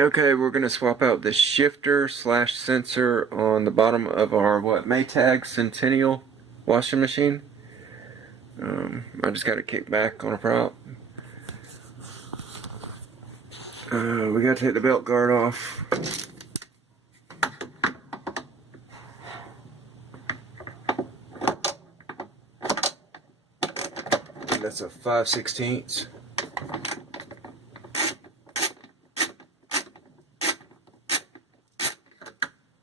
Okay, we're going to swap out the shifter slash sensor on the bottom of our Maytag Centennial washing machine. I just got it kicked back on a prop. We got to take the belt guard off. And that's a 5/16.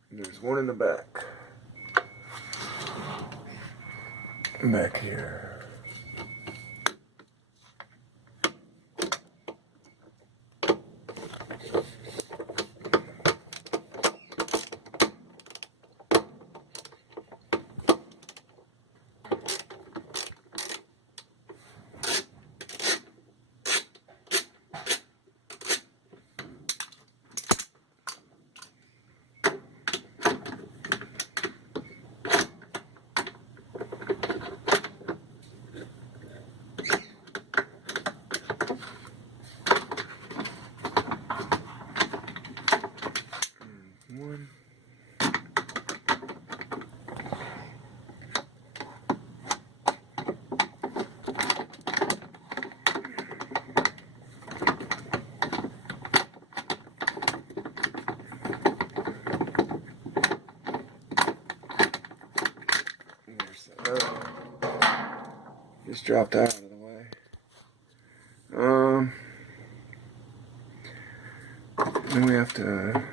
There's one in the back. Back here. One. Just dropped out of the way. Then we have to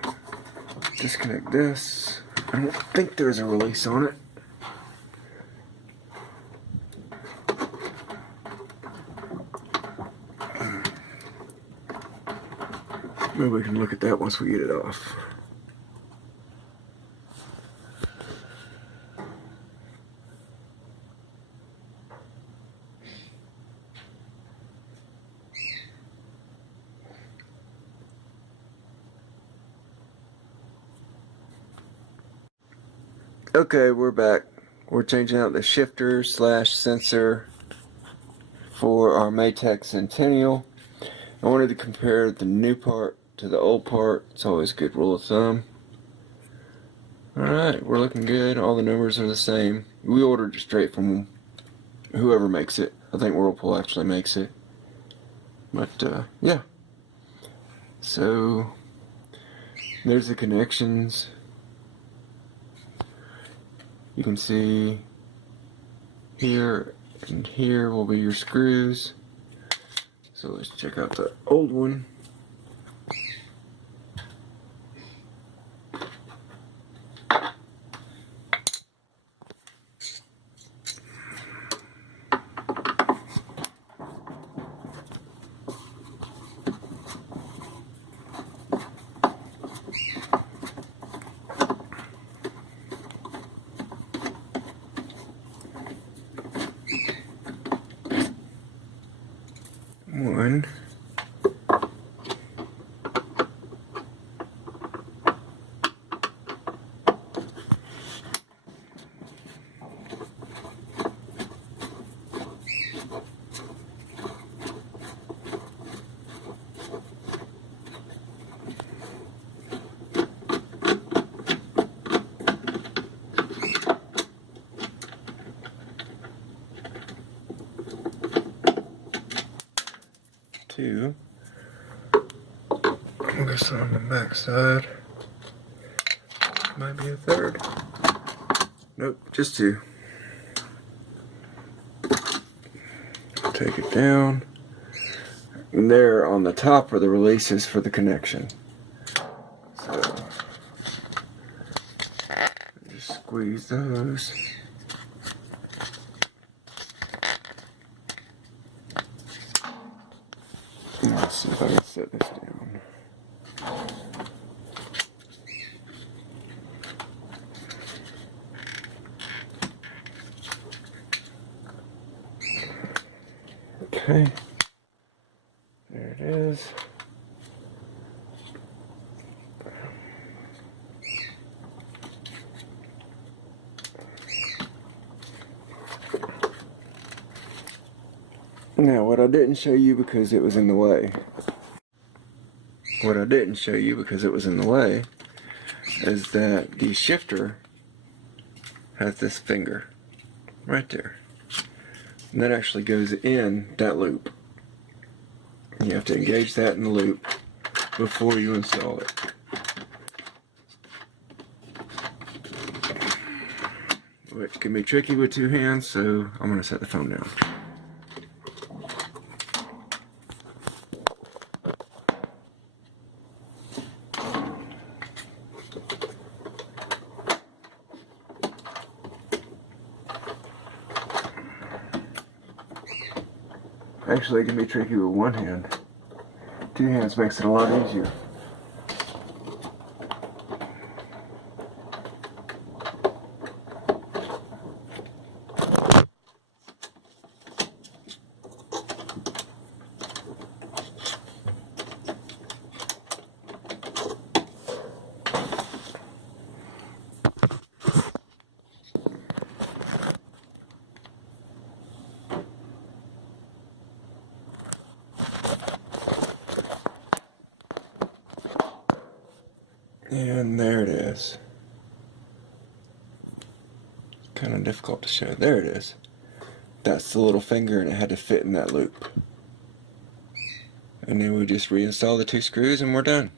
disconnect this. I don't think there's a release on it. Maybe we can look at that once we get it off. Okay, we're back. We're changing out the shifter slash sensor for our Maytag Centennial. I wanted to compare the new part to the old part. It's always a good rule of thumb. Alright, we're looking good. All the numbers are the same. We ordered it straight from whoever makes it. I think Whirlpool actually makes it. But, yeah. So, there's the connections. You can see here and here will be your screws. So let's check out the old one. One. Two. I guess on the back side. Might be a third. Nope, just two. Take it down. And there on the top are the releases for the connection. So just squeeze those. Let's see if I can set this down. Okay, there it is. Now, what I didn't show you because it was in the way. what I didn't show you because it was in the way is that the shifter has this finger right there. And that actually goes in that loop. You have to engage that in the loop before you install it. Which can be tricky with two hands, so I'm going to set the phone down. Actually, it can be tricky with one hand. Two hands makes it a lot easier. And there it is. Kind of difficult to show. There it is. That's the little finger, and it had to fit in that loop. And then we just reinstall the two screws and we're done.